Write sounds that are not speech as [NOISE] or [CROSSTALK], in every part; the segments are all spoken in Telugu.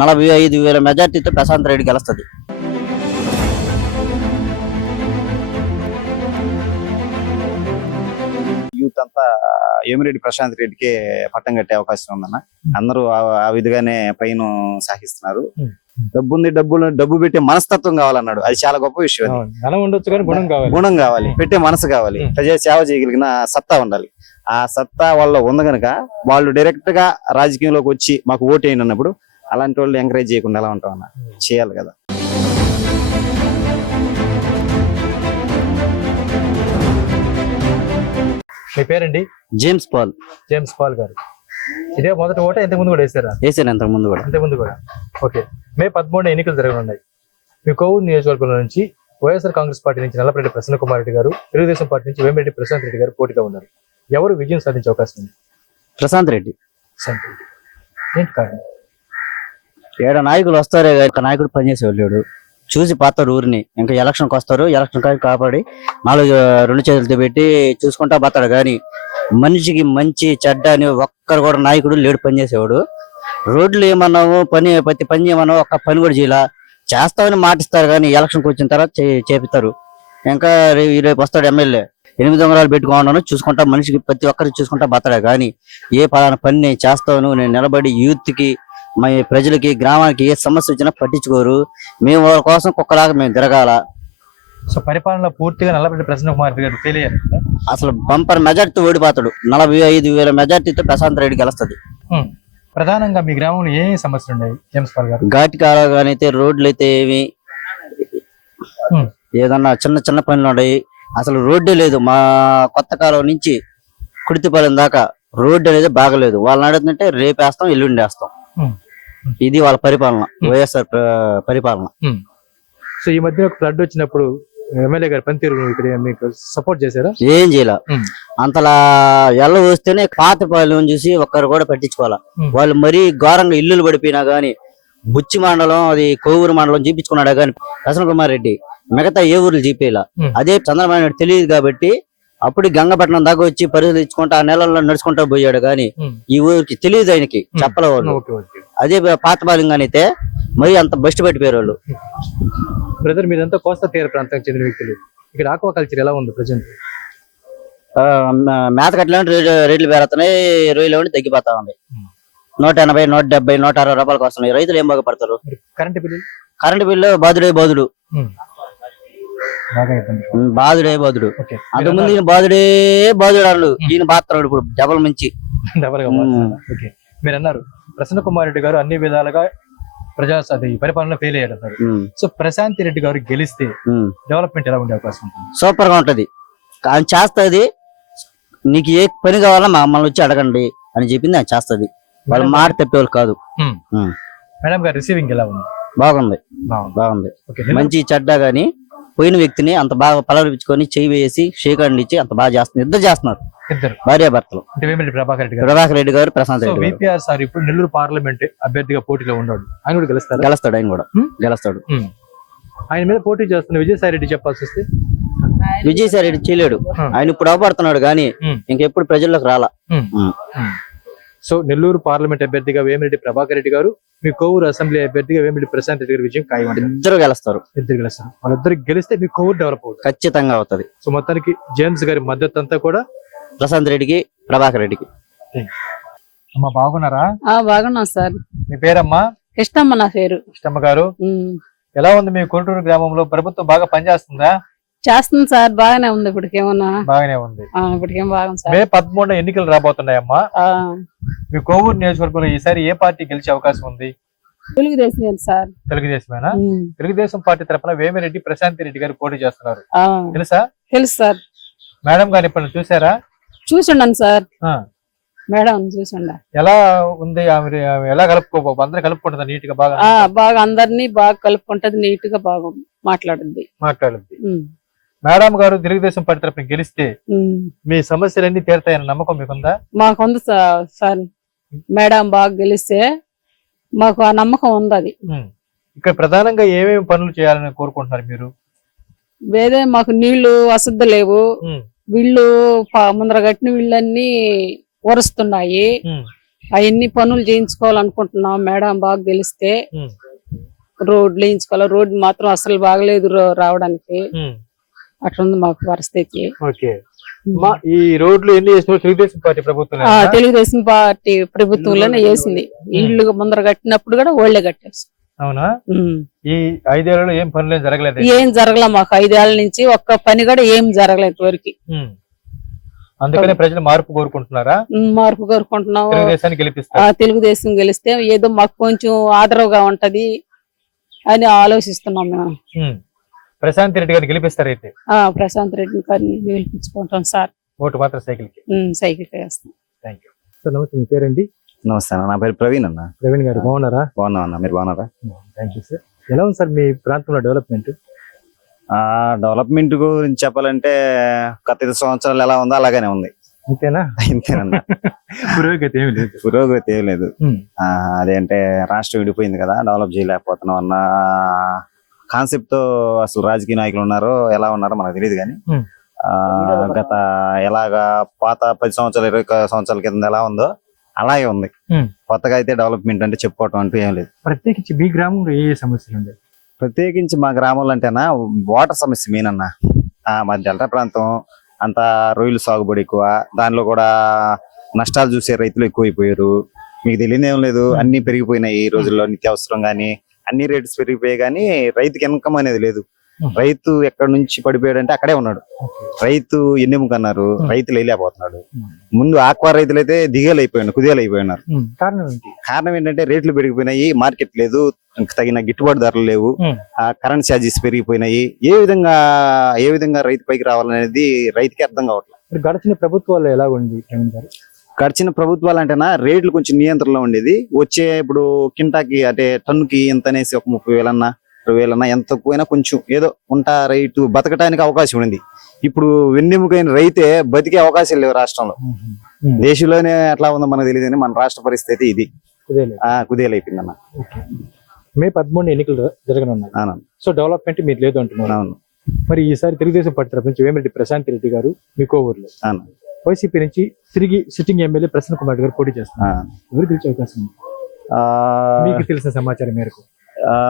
నలభై ఐదు వేల మెజార్టీతో ప్రశాంత్ రెడ్డి గెలుస్తుంది. యూత్ అంతా ఏమిరెడ్డి ప్రశాంత్ రెడ్డికే పట్టం కట్టే అవకాశం ఉందన్న. అందరూ ఆ- విధంగానే పైన సాగిస్తున్నారు. డబ్బు ఉంది డబ్బులు డబ్బు పెట్టే మనస్తత్వం కావాలన్నాడు. అది చాలా గొప్ప విషయం ఉండొచ్చు కానీ గుణం కావాలి. గుణం కావాలి. పెట్టే మనసు కావాలి. ప్రజా సేవ చేయగలిగిన సత్తా ఉండాలి. ఆ సత్తా వాళ్ళ ఉంది కనుక వాళ్ళు డైరెక్ట్గా రాజకీయంలోకి వచ్చి మాకు ఓటు వేయండి అన్నప్పుడు అలాంటి వాళ్ళు ఎంకరేజ్ చేయకుండా ఎలా ఉంటాం అన్న? చేయాలి కదా. మీ పేరండి? James Paul. జేమ్స్ పాల్ గారు. ఇదే మొదటి ఓట ఇంతకు ముందు కూడా వేసారా? వేసాను ఇంతకు ముందు కూడా. ఇంతకు ముందు కూడా. ఓకే. మే పదమూడు ఎన్నికలు జరగనున్నాయి. మీ కోవూరు నియోజకవర్గం నుంచి వైఎస్ఆర్ కాంగ్రెస్ పార్టీ నుంచి నల్లపరెడ్డి ప్రసన్న కుమార్ రెడ్డి గారు తెలుగుదేశం పార్టీ నుంచి వేమిరెడ్డి ప్రశాంత్ రెడ్డి గారు పోటీగా ఉన్నారు. ఎవరు విజయం సాధించే అవకాశం ఉంది? ప్రశాంత్ రెడ్డి. ప్రశాంత్ రెడ్డి. ఏంటి కారణం? ఏడ నాయకులు వస్తారే ఒక నాయకుడు పనిచేసే వెళ్ళాడు చూసి పోతారు ఊరిని. ఇంకా ఎలక్షన్కి వస్తారు. ఎలక్షన్ కాపాడి నాలుగు రెండు చేతులతో పెట్టి చూసుకుంటా పోతాడు కానీ మనిషికి మంచి చెడ్డ అని ఒక్కరు కూడా నాయకుడు లేడు పనిచేసేవాడు. రోడ్లు ఏమన్నాము పని ప్రతి పని చేయమన్నా ఒక్క పని కూడా చేయాల. చేస్తామని మాటిస్తారు కానీ ఎలక్షన్కి వచ్చిన తర్వాత చేపిస్తారు ఇంకా రేపు వస్తాడు ఎమ్మెల్యే. ఎనిమిది వందలు పెట్టుకున్నాను చూసుకుంటా మనిషికి ప్రతి ఒక్కరికి చూసుకుంటా పోతాడే కానీ ఏ పలానా పని నేను చేస్తాను. నేను నిలబడి యూత్కి మా ప్రజలకి గ్రామానికి ఏ సమస్య వచ్చినా పట్టించుకోరు మేము వాళ్ళ కోసం కుక్కలాగా మేము తిరగాల సో పరిపాలన పూర్తిగా నల్లపరెడ్డి ప్రసన్న కుమార్ గారు ఫెయిల్ అయ్యారు కదా? అసలు బంపర్ మెజార్టీతో ఓడిపోతాడు నలభై ఐదు వేల మెజార్టీతో ప్రశాంత్ రెడ్డి గెలుస్తుంది. ప్రధానంగా మీ గ్రామంలో ఏ సమస్యలు ఉన్నాయి జేమ్స్ పాల్ గారు ఘాటి కాలగానైతే రోడ్లు అయితే ఏమి. ఏదన్నా చిన్న చిన్న పనులు ఉన్నాయి అసలు రోడ్డే లేదు మా కొత్త కాలం నుంచి కుడితిపాలెం దాకా రోడ్డు అనేది బాగలేదు వాళ్ళని అడుగుతుంటే రేపేస్తాం ఎల్లుండి వేస్తాం. ఇది వాళ్ళ పరిపాలన వైఎస్ఆర్ ప్ర- పరిపాలన. సో ఈ మధ్య ఒక ఫ్లడ్ వచ్చినప్పుడు ఎమ్మెల్యే గారు పనితీరు మీకు సపోర్ట్ చేశారా ఏం చేయాల. అంతలా ఎల్ల వస్తేనే పాతపాలెం చూసి ఒక్కరు కూడా పట్టించుకోవాలా. వాళ్ళు మరీ ఘోరంగా ఇల్లులు పడిపోయినా గానీ బుచ్చి మండలం అది కోవూరు మండలం చూపించుకున్నాడు కానీ ప్రసన్న కుమార్ రెడ్డి మిగతా ఏ ఊర్లు చూపేలా. అదే చంద్రబాబు నాయుడు తెలియదు కాబట్టి అప్పుడు గంగపట్నం దాకా వచ్చి పరిశీలించుకుంటా ఆ నెలల్లో నడుచుకుంటా పోయాడు కానీ హ్మ్. ఈ ఊరికి తెలియదు ఆయనకి చెప్పలే వాళ్ళు ఓకే ఓకే. అదే పాతపాలెం అయితే మరి అంత బస్ట్ పట్టిపోయారు వాళ్ళు బ్రదర్ మీరంతా కోస్తా తీర ప్రాంతానికి చెందిన వ్యక్తులు. ఇక్కడ ఆక్వా కల్చర్ ఎలా ఉంది ప్రజెంట్? ఆ, మ- మేత కట్టలేని రేట్లు పెరుగుతున్నాయి రొయ్యలు ఏమంటే తగ్గిపోతా ఉంది. నూట ఎనభై నూట డెబ్బై నూట అరవై రూపాయలకు వస్తున్నాయి. రైతులు ఏం బాగుపడతారు? కరెంట్ బిల్లు కరెంట్ బిల్లు బాధుడే బాధుడు బాధుడే బాధుడు ఓకే. అంతకుముందు ఈయన బాధుడే బాధుడు అన్నాడు ఈయన బాతున్నాడు ఇప్పుడు డబల్ మంచి మీరు అన్నారు ప్రసన్న కుమార్ రెడ్డి గారు అన్ని విధాలుగా ప్రజా అది పరిపాలన ఫెయిల్ అయ్యాడు ఉమ్, సో ప్రశాంతి రెడ్డి గారు గెలిస్తే. డెవలప్మెంట్ ఎలా ఉండే అవకాశం ఉంటుంది? సూపర్గా ఉంటది. ఆయన చేస్తది నీకు ఏ పని కావాలా మమ్మల్ని వచ్చి అడగండి అని చెప్పింది ఆయన చేస్తది. వాళ్ళ మాట తప్పేవాళ్ళు కాదు. మేడం గారు రిసీవింగ్ ఎలా ఉంది? బాగుంది. బాగుంది. మంచి చెడ్డ గాని పోయిన వ్యక్తిని అంత బాగా పలవరించుకొని చేయి వేసి షేక్ ఇచ్చి అంత బాగా చేస్తున్నారు. ఇద్దరు చేస్తున్నారు. ఇద్దరు. భార్యాభర్తలు. అంటే వేమిరెడ్డి ప్రభాకర్ రెడ్డి గారు. ప్రభాకర్ రెడ్డి గారు ప్రశాంత్ రెడ్డి గారు. విపిఆర్ సార్ ఇప్పుడు నెల్లూరు పార్లమెంట్ అభ్యర్థిగా పోటీలో ఉన్నాడు. ఆయన కూడా గెలుస్తారా? గెలుస్తాడు ఆయన కూడా. హ్మ్? గెలుస్తాడు. ఆయన మీద పోటీ చేస్తున్న విజయసాయి రెడ్డి చెప్పాల్సి వస్తే? విజయసాయి రెడ్డి చేయలేడు. ఆయన ఇప్పుడు అవపడుతున్నాడు కానీ హ్మ్. ఇంకెప్పుడు ప్రజల్లోకి రాలా. సో నెల్లూరు పార్లమెంట్ అభ్యర్థిగా వేమిరెడ్డి ప్రభాకర్ రెడ్డి గారు మీ కోవూరు అసెంబ్లీ అభ్యర్థిగా వేమిరెడ్డి ప్రశాంత్ రెడ్డి గారి విజయం ఖాయం. ఇద్దరు గెలుస్తారు. ఇద్దరు గెలుస్తారు. వాళ్ళిద్దరు గెలిస్తే మీ కోవూరు డెవలప్ అవుతుంది. ఖచ్చితంగా అవుతది. సో మొత్తానికి జేమ్స్ గారి మద్దతు అంతా కూడా ప్రశాంత్ రెడ్డికి ప్రభాకర్ రెడ్డికి. అమ్మ బాగున్నారా? ఆ బాగున్నాం సార్. మీ పేరమ్మా? ఇష్టమ్మ నా పేరు. ఇష్టమ్మ గారు. ఎలా ఉంది మీ కొరటూరు గ్రామంలో? ప్రభుత్వం బాగా పనిచేస్తుందా? చేస్తుంది సార్ బాగానే ఉంది ఇప్పటికేమన్నా బాగానే ఉంది. ఇప్పటికేం బాగుంది సార్. మే పదమూడున ఎన్నికలు రాబోతున్నాయమ్మా. ఆ, మీ కోవూరు నియోజకవర్గంలో ఈసారి ఏ పార్టీ గెలిచే అవకాశం ఉంది? తెలుగుదేశం సార్? తెలుగుదేశమేనా. తెలుగుదేశం పార్టీ తరఫున వేమిరెడ్డి ప్రశాంత్ రెడ్డి గారు పోటీ చేస్తున్నారు. ఆ, తెలుసా? తెలుసు సార్. మేడం గారిని ఇప్పుడు చూసారా? చూసిండాను సార్. ఆ. మేడం చూసిండ. ఎలా ఉంది ఎలా కలుపుకో అందరూ కలుపుకుంటుందా నీట్గా బాగా బాగా అందరినీ బాగా కలుపుకుంటది నీట్గా బాగా మాట్లాడుద్ది. మాట్లాడుద్ది. మేడం గారు తెలుగుదేశం పార్టీ తరఫున గెలిస్తే. మీ సమస్యలన్నీ తీరుతాయన్న నమ్మకం మీకుందా మాకుంది సార్ మేడం బాగా గెలిస్తే మాకు ఆ నమ్మకం ఉంది అది. ఇక్కడ ప్రధానంగా ఏమేమి పనులు చేయాలని కోరుకుంటున్నారు మీరు వేరే మాకు నీళ్ళు వసతి లేవు. వీళ్ళు ముందర కట్టిన వీళ్ళన్నీ ఒరుస్తున్నాయి ఉమ్. అవన్నీ పనులు చేయించుకోవాలనుకుంటున్నాం మేడం బాగా గెలిస్తే. రోడ్లు వేయించుకోవాలి రోడ్డు మాత్రం అసలు బాగలేదు రావడానికి. అట్లుంది మాకు పరిస్థితి. ఓకే. ఈ రోడ్లు ఎన్ని చేసిన తెలుగుదేశం పార్టీ ప్రభుత్వం తెలుగుదేశం పార్టీ ప్రభుత్వంలోనే వేసింది ఇల్లు ముందర కట్టినప్పుడు కూడా ఓళ్ళే కట్టేసి అవునా? ఈ ఐదేళ్ళలో ఏం పనులు జరగలేదు? ఏం జరగల మాకు ఐదేళ్ళ నుంచి ఒక్క పని కూడా ఏం జరగలేదు వరకు. అందుకనే ప్రజలు మార్పు కోరుకుంటున్నారా? మార్పు కోరుకుంటున్నాం తెలుగుదేశం గెలిస్తే ఏదో మాకు కొంచెం ఆదరవుగా ఉంటది అని ఆలోచిస్తున్నాం మేము. ప్రశాంత్ రెడ్డి గారిని గెలిపిస్తారు అయితే ఆ ప్రశాంత్ రెడ్డి గారిని గెలిపించుకుంటాం సార్. ఓటు మాత్రం సైకిల్ సైకిల్ వేస్తాం. థ్యాంక్ యూ సార్ నమస్తే మీ పేరండి? నమస్తే అన్న నా పేరు ప్రవీణ్ అన్న. ప్రవీణ్ గారు బాగున్నారా? బాగున్నాం అన్న మీరు బాగున్నారా? Thank you sir. ఎలా ఉంది సార్ మీ ప్రాంతంలో డెవలప్మెంట్? ఆ డెవలప్మెంట్ గురించి చెప్పాలంటే గత ఐదు సంవత్సరాలు ఎలా ఉందో అలాగనే ఉంది. అంతేనా ఇంతేనన్న. [LAUGHS] పురోగతి ఏమి లేదు. పురోగతి ఏం లేదు. అదేంటే రాష్ట్రం విడిపోయింది కదా డెవలప్ చేయలేకపోతున్నాం అన్న కాన్సెప్ట్తో అసలు రాజకీయ నాయకులు ఉన్నారో ఎలా ఉన్నారో మనకు తెలియదు కానీ. ఆ, గత ఎలాగా పాత పది సంవత్సరాలు ఇరవై సంవత్సరాల కింద ఎలా ఉందో అలాగే ఉంది. కొత్తగా అయితే డెవలప్మెంట్ అంటే చెప్పుకోవటం అంటూ ఏం లేదు. ప్రత్యేకించి మీ గ్రామంలో ఏ సమస్యలు ప్రత్యేకించి మా గ్రామంలో అంటేనా వాటర్ సమస్య మెయిన్ అన్న. ఆ, మా డెల్టా ప్రాంతం అంతా రొయ్యలు సాగుబడి ఎక్కువ. దానిలో కూడా నష్టాలు చూసే రైతులు ఎక్కువైపోయారు. మీకు తెలియదు ఏం లేదు అన్ని పెరిగిపోయినాయి ఈ రోజుల్లో నిత్యావసరం గానీ అన్ని రేట్స్ పెరిగిపోయాయి కానీ రైతుకి ఇన్కమ్ అనేది లేదు. రైతు ఎక్కడి నుంచి పడిపోయాడు అంటే అక్కడే ఉన్నాడు. రైతు ఎన్నెముకన్నారు Hmm. రైతులు వెళ్ళలేకపోతున్నాడు Hmm. ముందు ఆక్వా రైతులు అయితే దిగేలు అయిపోయినారు కుదేలు అయిపోయినారు. కారణం ఏంటి? కారణం ఏంటంటే రేట్లు పెరిగిపోయినాయి మార్కెట్ లేదు ఇంక తగిన గిట్టుబాటు ధరలు లేవు. ఆ కరెంట్ ఛార్జెస్ పెరిగిపోయినాయి. ఏ విధంగా ఏ విధంగా రైతు పైకి రావాలనేది రైతుకి అర్థం కావట్లేదు. గడిచిన ప్రభుత్వాలు ఎలా ఉంది గడిచిన ప్రభుత్వాలు అంటేనా రేట్లు కొంచెం నియంత్రణలో ఉండేది. వచ్చే ఇప్పుడు కింటాకి అంటే టన్నుకి ఎంత అనేసి ఒక ముప్పై వేలన్నా ఇరవై వేలన్నా ఎంత తక్కువైనా కొంచెం ఏదో ఉంటా రైతు బతకడానికి అవకాశం ఉంది ఇప్పుడు వెన్నెముకైన రైతే బతికే అవకాశాలు లేవు రాష్ట్రంలో. దేశంలోనే ఎట్లా ఉందో మనకు తెలియదు కానీ మన రాష్ట్ర పరిస్థితి ఇది. కుదేలే. ఆ కుదేలైపోయిందన్న. మే పదమూడు ఎన్నికలు జరగనున్నాయి. సో డెవలప్మెంట్ మీరు లేదు అంటున్నారు అవును. మరి ఈసారి తెలుగుదేశం పార్టీ తరపు నుంచి వేమిరెడ్డి ప్రశాంత్ రెడ్డి గారు మీ కోవూరులో. అవును. వైసీపీ నుంచి తిరిగి సిట్టింగ్ ఎమ్మెల్యే ప్రసన్న కుమార్ గారు పోటీ చేస్తున్నారు. ఎవరు గెలిచే అవకాశం ఉంది? మీకు తెలిసిన సమాచారం మేరకు.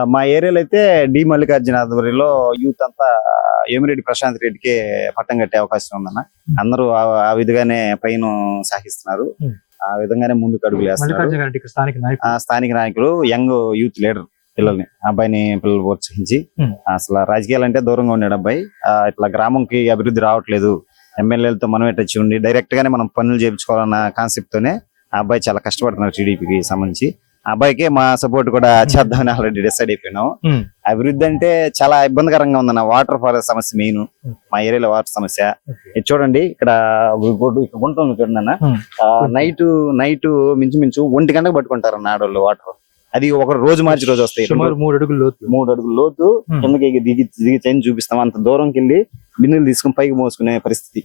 మా ఏరియాలో అయితే డి మల్లికార్జున ఆధ్వర్యంలో యూత్ అంతా ఏమిరెడ్డి ప్రశాంత్ రెడ్డికి పట్టం కట్టే అవకాశం ఉందన్న. అందరూ ఆ- విధంగానే పైన సాగిస్తున్నారు. ఆ విధంగానే ముందుకు అడుగులు వేస్తున్నారు. స్థానిక నాయకులు. ఆ స్థానిక నాయకులు యంగ్ యూత్ లీడర్ పిల్లల్ని అబ్బాయిని పిల్లలు ప్రోత్సహించి. అసలు రాజకీయాలు అంటే దూరంగా ఉన్నాడు అబ్బాయి. ఇట్లా గ్రామంకి అభివృద్ధి రావట్లేదు. ఎమ్మెల్యేలతో మనమే టచ్ ఉండి డైరెక్ట్ గానే మనం పనులు చేయించుకోవాలన్న కాన్సెప్ట్ తోనే ఆ అబ్బాయి చాలా కష్టపడుతున్నారు టీడీపీకి సంబంధించి ఆ అబ్బాయికే మా సపోర్ట్ కూడా చేద్దామని ఆల్రెడీ డిసైడ్ అయిపోయినాం Hmm. అభివృద్ధి అంటే చాలా ఇబ్బందికరంగా ఉందన్న వాటర్ ఫార్ సమస్య మెయిన్ Hmm. మా ఏరియాలో వాటర్ సమస్య. ఇది చూడండి ఇక్కడ గుంట చూడండి అన్న Hmm. నైట్ నైట్ మించుమించు ఒంటి గంటకు పట్టుకుంటారు అన్న ఆడవాళ్ళు వాటర్ అది ఒక రోజు మార్చి రోజు వస్తాయి. సుమారు మూడు అడుగుల లోతు. మూడు అడుగుల లోతు. కిందకి దిగి దిగి చైన్ చూపిస్తాం. అంత దూరంకి వెళ్ళి బిందులు తీసుకుని పైకి మోసుకునే పరిస్థితి.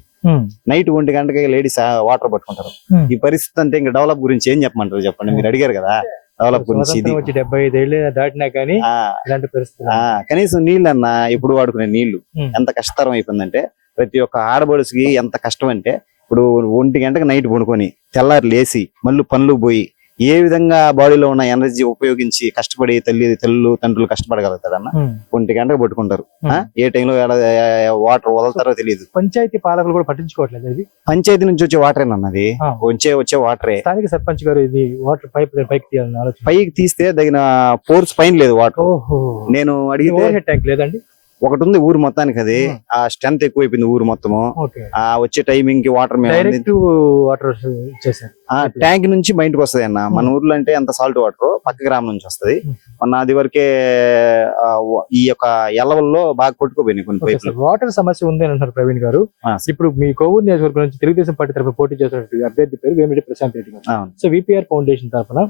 నైట్ ఒంటి గంటకి లేడీస్ వాటర్ పట్టుకుంటారు. ఈ పరిస్థితి అంటే ఇంకా డెవలప్ గురించి ఏం చెప్పమంటారు చెప్పండి? మీరు అడిగారు కదా. డెవలప్ గురించి ఇది. డెబ్బై ఐదేళ్ళు దాటినా కానీ ఇలాంటి పరిస్థితి ఆ కనీసం నీళ్ళు అన్న ఇప్పుడు వాడుకునే నీళ్ళు. ఎంత కష్టతరం అయిపోయిందంటే ప్రతి ఒక్క ఆడబడుసుకి ఎంత కష్టం అంటే ఇప్పుడు ఒంటి గంటకి నైట్ పడుకొని తెల్లారి లేసి మళ్ళీ పనులు పోయి ఏ విధంగా బాడీలో ఉన్న ఎనర్జీ ఉపయోగించి కష్టపడి తల్లి తల్లు తండ్రులు కష్టపడగలుగుతారన్న. ఒంటి గంటకు పట్టుకుంటారు? ఏ టైంలో వాటర్ వదలతారో తెలియదు పంచాయతీ పాలకులు కూడా పట్టించుకోవట్లేదు ఇది? పంచాయతీ నుంచి వచ్చే వాటర్ అన్నది. వచ్చే వచ్చే వాటరే. స్థానిక సర్పంచ్ గారు ఇది వాటర్ పైప్ పైకి తీయాలని పైకి తీస్తే తగిన ఫోర్స్ పైన లేదు వాటర్. నేను అడిగితే ట్యాంక్ లేదండి? ఒకటి ఉంది ఊరు మొత్తానికి అది. ఆ స్ట్రెంత్ ఎక్కువైపోయింది ఊరు మొత్తము. ఆ వచ్చే టైమింగ్కి వాటర్ వాటర్ ఆ ట్యాంక్ నుంచి బయటకు వస్తది అన్న. మన ఊర్లో అంటే అంత సాల్ట్ వాటర్ పక్క గ్రామం నుంచి వస్తది. మొన్న అది వరకే ఈ యొక్క ఎల్లవల్లో బాగా కొట్టుకోపోయినాయి కొన్ని వాటర్ సమస్య ఉంది అని అంటున్నారు ప్రవీణ్ గారు. ఇప్పుడు మీ కోవూరు నియోజకవర్గం నుంచి తెలుగుదేశం పార్టీ తరఫున పోటీ చేస్తున్న అభ్యర్థి పేరు వేమిరెడ్డి ప్రశాంత్ రెడ్డి గారు. సో విపిఆర్ ఫౌండేషన్ తరఫున.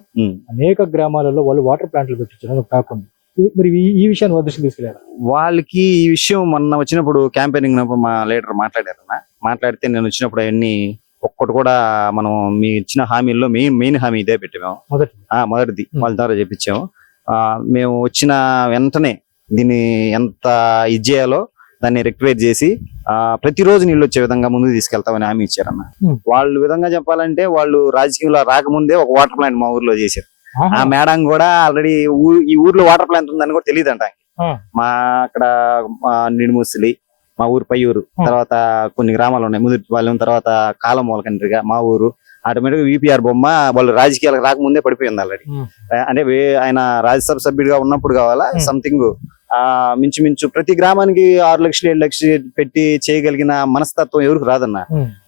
అనేక గ్రామాలలో వాళ్ళు వాటర్ ప్లాంట్లు పెట్టించడం కాకుండా మరి ఈ- విషయాన్ని దృష్టికి తీసుకెళ్ళారు వాళ్ళకి ఈ విషయం మొన్న వచ్చినప్పుడు క్యాంపెయినింగ్ మా లీడర్ మాట్లాడారు మాట్లాడితే నేను వచ్చినప్పుడు అవన్నీ ఒక్కటి కూడా మనం మీ ఇచ్చిన హామీల్లో మెయిన్ మెయిన్ హామీ ఇదే పెట్టాము. మొదటిది. వాళ్ళ ద్వారా చెప్పించాము. ఆ మేము వచ్చిన వెంటనే దీన్ని ఎంత ఇది చేయాలో దాన్ని రెక్టిఫై చేసి ఆ ప్రతిరోజు నీళ్ళు వచ్చే విధంగా ముందుకు తీసుకెళ్తామని హామీ ఇచ్చారన్న. వాళ్ళు విధంగా చెప్పాలంటే వాళ్ళు రాజకీయంలో రాకముందే ఒక వాటర్ ప్లాంట్ మా ఊర్లో చేశారు. ఆ. మేడం కూడా ఆల్రెడీ ఈ ఊర్లో వాటర్ ప్లాంట్ ఉందని కూడా తెలియదు అంట. మా అక్కడ నిడుముసిలి మా ఊరు పై ఊరు. తర్వాత కొన్ని గ్రామాలు ఉన్నాయి ముదిరిపాలెం తర్వాత కాలం మూలకండ్రిగా మా ఊరు ఆటోమేటిక్ విపిఆర్ బొమ్మ వాళ్ళు రాజకీయాలకు రాకముందే పడిపోయింది ఆల్రెడీ. అంటే ఆయన రాజ్యసభ సభ్యుడిగా ఉన్నప్పుడు కావాలా. సంథింగ్ ఆ మించుమించు ప్రతి గ్రామానికి ఆరు లక్షలు ఏడు లక్షలు పెట్టి చేయగలిగిన మనస్తత్వం ఎవరికి రాదన్న.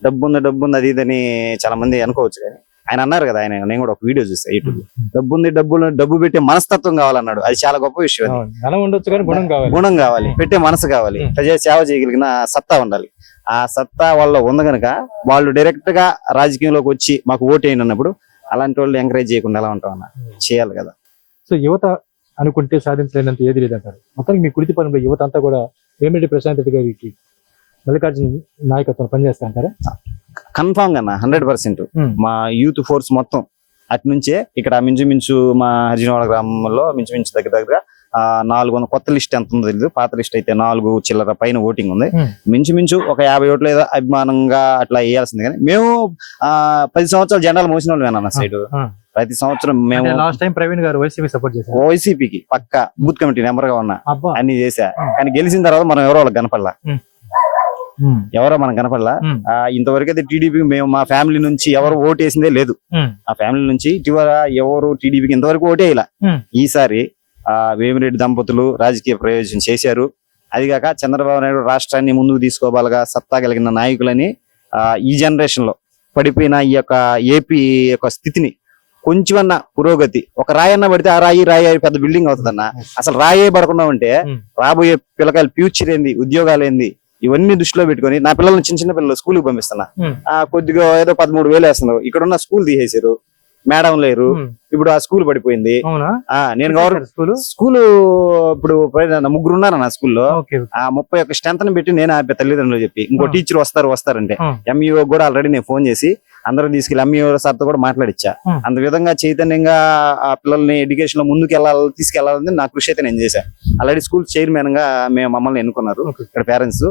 డబ్బు ఉంది డబ్బు ఉంది అది ఇదని చాలా మంది అనుకోవచ్చు కానీ ఆయన అన్నారు కదా ఆయన నేను కూడా ఒక వీడియో చూసా యూట్యూబ్ డబ్బు ఉంది డబ్బు డబ్బు పెట్టే మనస్తత్వం కావాలన్నాడు. అది చాలా గొప్ప విషయం ఉండొచ్చు కానీ గుణం కావాలి. గుణం కావాలి పెట్టే మనసు కావాలి. ప్రజా సేవ చేయగలిగిన సత్తా ఉండాలి. ఆ సత్తా వాళ్ళ ఉంది గనక వాళ్ళు డైరెక్ట్గా రాజకీయంలోకి వచ్చి మాకు ఓటు అన్నప్పుడు అలాంటి వాళ్ళు ఎంకరేజ్ చేయకుండా ఎలా ఉంటాం అన్న? చేయాలి కదా. సో యువత అనుకుంటే సాధించలేనంత ఏది లేదంటారు. మొత్తానికి మీ కుడితి పనులు యువత అంతా కూడా వేమిరెడ్డి ప్రశాంత్ రెడ్డి గారికి మల్లికార్జున నాయకత్వం పనిచేస్తా అంటారా? కన్ఫామ్గా హండ్రెడ్ పర్సెంట్. మా యూత్ ఫోర్స్ మొత్తం అటు నుంచే ఇక్కడ మించుమించు మా హరిజనవాడ గ్రామంలో మించుమించు దగ్గర దగ్గర ఆ, నాలుగు వందల కొత్త లిస్ట్ ఎంత ఉందో తెలియదు పాత లిస్ట్ అయితే నాలుగు చిల్లర పైన ఓటింగ్ ఉంది. మించుమించు ఒక యాభై ఓట్లు ఏదో అభిమానంగా అట్లా వేయాల్సింది కానీ మేము ఆ పది సంవత్సరాలు జెండాలు మోసిన వాళ్ళు అన్న సైడ్. ప్రతి సంవత్సరం మేము లాస్ట్ టైం ప్రవీణ్ గారు వైసీపీ సపోర్ట్ చేశారు వైసీపీకి పక్క బూత్ కమిటీ నెంబర్గా ఉన్నా అన్ని చేశా. కానీ గెలిచిన తర్వాత మనం ఎవరో వాళ్ళకి కనపడలా. ఎవరో మనం కనపడలా. ఇంతవరకు అయితే టీడీపీ మేము మా ఫ్యామిలీ నుంచి ఎవరు ఓటు వేసిందే లేదు. ఆ ఫ్యామిలీ నుంచి ఇటీవల ఎవరు టీడీపీకి ఇంతవరకు ఓటే ఇలా. ఉమ్. ఈసారి ఆ వేమిరెడ్డి దంపతులు రాజకీయ ప్రయోజనం చేశారు. అదిగాక చంద్రబాబు నాయుడు రాష్ట్రాన్ని ముందుకు తీసుకోవాలగా సత్తా కలిగిన నాయకులని ఆ, ఈ జనరేషన్లో పడిపోయిన ఈ యొక్క ఏపీ యొక్క స్థితిని కొంచెమన్నా పురోగతి. ఒక రాయి అన్న పడితే ఆ రాయి రాయి పెద్ద బిల్డింగ్ అవుతుందన్న. అసలు రాయే పడకుండా ఉంటే. రాబోయే పిల్లకాయలు ఫ్యూచర్ ఏంది ఉద్యోగాలు ఏంది ఇవన్నీ దృష్టిలో పెట్టుకొని నా పిల్లల్ని చిన్న చిన్న పిల్లలు స్కూల్కి పంపిస్తున్నా. ఆ కొద్దిగా ఏదో పదమూడు వేలు వేస్తున్నారు. ఇక్కడ ఉన్న స్కూల్ తీసేశారు. మేడం లేరు. ఇప్పుడు ఆ స్కూల్ పడిపోయింది. నేను గవర్నమెంట్ స్కూల్ స్కూల్ ఇప్పుడు ముగ్గురు ఉన్నారు నా స్కూల్లో ఆ ముప్పై ఒక్క స్ట్రెంత్ పెట్టి నేను ఆపే తల్లిదండ్రులు చెప్పి. ఇంకో. టీచర్ వస్తారు వస్తారంటే. ఎంఈఓ కూడా ఆల్రెడీ నేను ఫోన్ చేసి అందరూ తీసుకెళ్ళి ఎంఈఓ సార్తో కూడా మాట్లాడిచ్చా. అంత విధంగా చైతన్యంగా ఆ పిల్లల్ని ఎడ్యుకేషన్లో ముందుకు వెళ్ళాలి తీసుకెళ్ళాలని నా కృషి అయితే నేను చేశాను ఆల్రెడీ స్కూల్ చైర్మన్గా మేము మమ్మల్ని ఎన్నుకున్నారు. ఇక్కడ పేరెంట్స్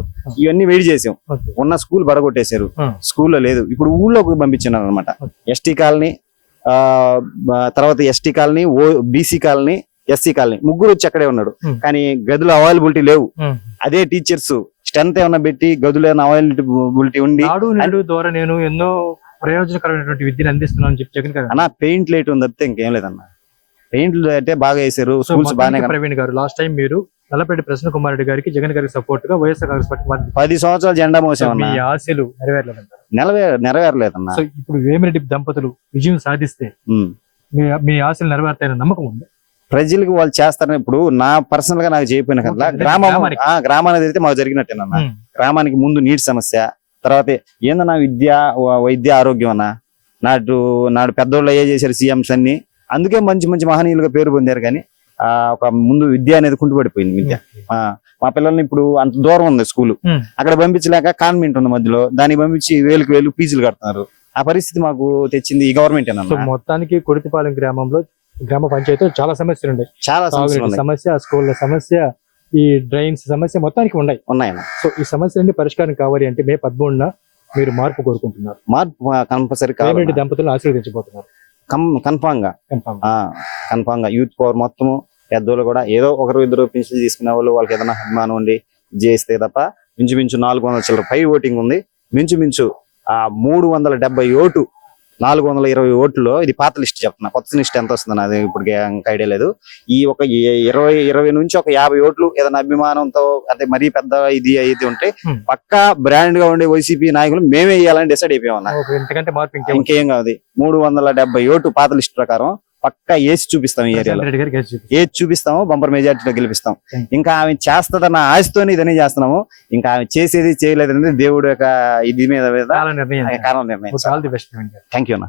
ఇవన్నీ వెయిట్ చేసాం. ఉన్న స్కూల్ బడగొట్టేశారు. స్కూల్లో లేదు ఇప్పుడు ఊళ్ళోకి పంపించినారు అనమాట. ఎస్టీ కాలనీ తర్వాత ఎస్టీ కాలనీ ఓ బీసీ కాలనీ ఎస్సీ కాలనీ ముగ్గురు వచ్చి అక్కడే ఉన్నాడు. కానీ గదులు అవైలబిలిటీ లేవు. అదే టీచర్స్ స్ట్రెంత్ ఏమన్నా పెట్టి గదులు ఏమైనా అవైలబిలిటీ ఉండి నేను ఎన్నో ప్రయోజనకరమైనటువంటి విద్యను అందిస్తున్నాను అని చెప్పి జగన్ గారు అన్న పెయింట్ లైట్ ఉంది తప్పితే ఇంకేం లేదన్న. పెయింట్ అంటే బాగా వేసారు స్కూల్స్ బాగానే ప్రవీణ్ గారు లాస్ట్ టైం మీరు నల్లపరెడ్డి ప్రసన్న కుమార్ రెడ్డి గారికి జగన్ గారికి సపోర్ట్గా వైఎస్ఆర్ కాంగ్రెస్ పార్టీ పది సంవత్సరాలు జెండా సో మీ మోసామన్నా ఆశలు నెరవేరలేదంటారు నెరవేర నెరవేరలేదన్న. సో ఇప్పుడు వేమిరెడ్డి దంపతులు విజయం సాధిస్తే. మీ మీ ఆశలు నెరవేరుతాయన్న నమ్మకం ఉంది? ప్రజలకు వాళ్ళు చేస్తారని ఇప్పుడు నా పర్సనల్గా నాకు చేయకపోయిన కదా గ్రామం గ్రామానికి. అయితే మాకు జరిగినట్టేనన్న. గ్రామానికి ముందు నీటి సమస్య తర్వాత ఏందన్నా విద్య వైద్య ఆరోగ్యం అన్న నాటు నాడు పెద్దోళ్ళు అయ్యే చేశారు సీఎంస్ అన్ని. అందుకే మంచి మంచి మహనీయులుగా పేరు పొందారు కానీ ఆ ఒక ముందు విద్య అనేది కుంటుపడిపోయింది విద్య. మా పిల్లల్ని ఇప్పుడు అంత దూరం ఉంది స్కూల్. అక్కడ పంపించలేక కాన్వెంట్ ఉంది మధ్యలో. దానికి పంపించి వేలకు వేలు ఫీజులు కడుతున్నారు. ఆ పరిస్థితి మాకు తెచ్చింది ఈ గవర్నమెంట్ మొత్తానికి కొడితిపాలెం గ్రామంలో గ్రామ పంచాయతీలో చాలా సమస్యలు ఉన్నాయి చాలా సమస్యలు సమస్య స్కూళ్ళ సమస్య ఈ డ్రైన్స్ సమస్య మొత్తానికి ఉన్నాయి. ఉన్నాయన్న సో ఈ సమస్యలన్నీ పరిష్కారం కావాలి అంటే మే పదమూడున మీరు మార్పు కోరుకుంటున్నారు. మార్పు కంపల్సరీ కావాలి దంపతులను ఆశీర్వదించబోతున్నారు. కన్ఫామ్గా కన్ఫామ్. గా యూత్ పవర్ మొత్తము పెద్దోళ్ళు కూడా ఏదో ఒకరు ఇద్దరు పెన్షన్ తీసుకునే వాళ్ళు వాళ్ళకి ఏదైనా అభిమానం ఉండి చేస్తే తప్ప మించుమించు నాలుగు వందల చిల్లర పై ఓటింగ్ ఉంది. మించుమించు ఆ మూడు వందల డెబ్బై ఓటు నాలుగు వందల ఇరవై ఓట్లలో ఇది పాత లిస్ట్ చెప్తున్నా. కొత్త లిస్ట్ ఎంత వస్తుంది అది ఇప్పుడు ఇంకా ఐడియా లేదు. ఈ ఒక ఇరవై ఇరవై నుంచి ఒక యాభై ఓట్లు ఏదైనా అభిమానంతో అంటే మరీ పెద్ద ఇది అయితే ఉంటే. పక్కా బ్రాండ్గా ఉండే వైసీపీ నాయకులు మేమే వేయాలని డిసైడ్ అయిపోయామన్నా ఇంకేం కాదు. మూడు వందల డెబ్బై ఓటు పాత లిస్ట్ ప్రకారం. పక్కా ఏసి చూపిస్తాం ఈ ఏరియాలో. ఏది చూపిస్తామో బంపర్ మెజార్టీలో గెలిపిస్తాం. ఇంకా ఆమె చేస్తదన్న ఆశతోనే ఇదనే చేస్తున్నాము. ఇంకా ఆమె చేసేది చేయలేదనేది దేవుడు యొక్క ఇది మీద నిర్ణయం. కారణం నిర్ణయం. థ్యాంక్ యూ అన్న.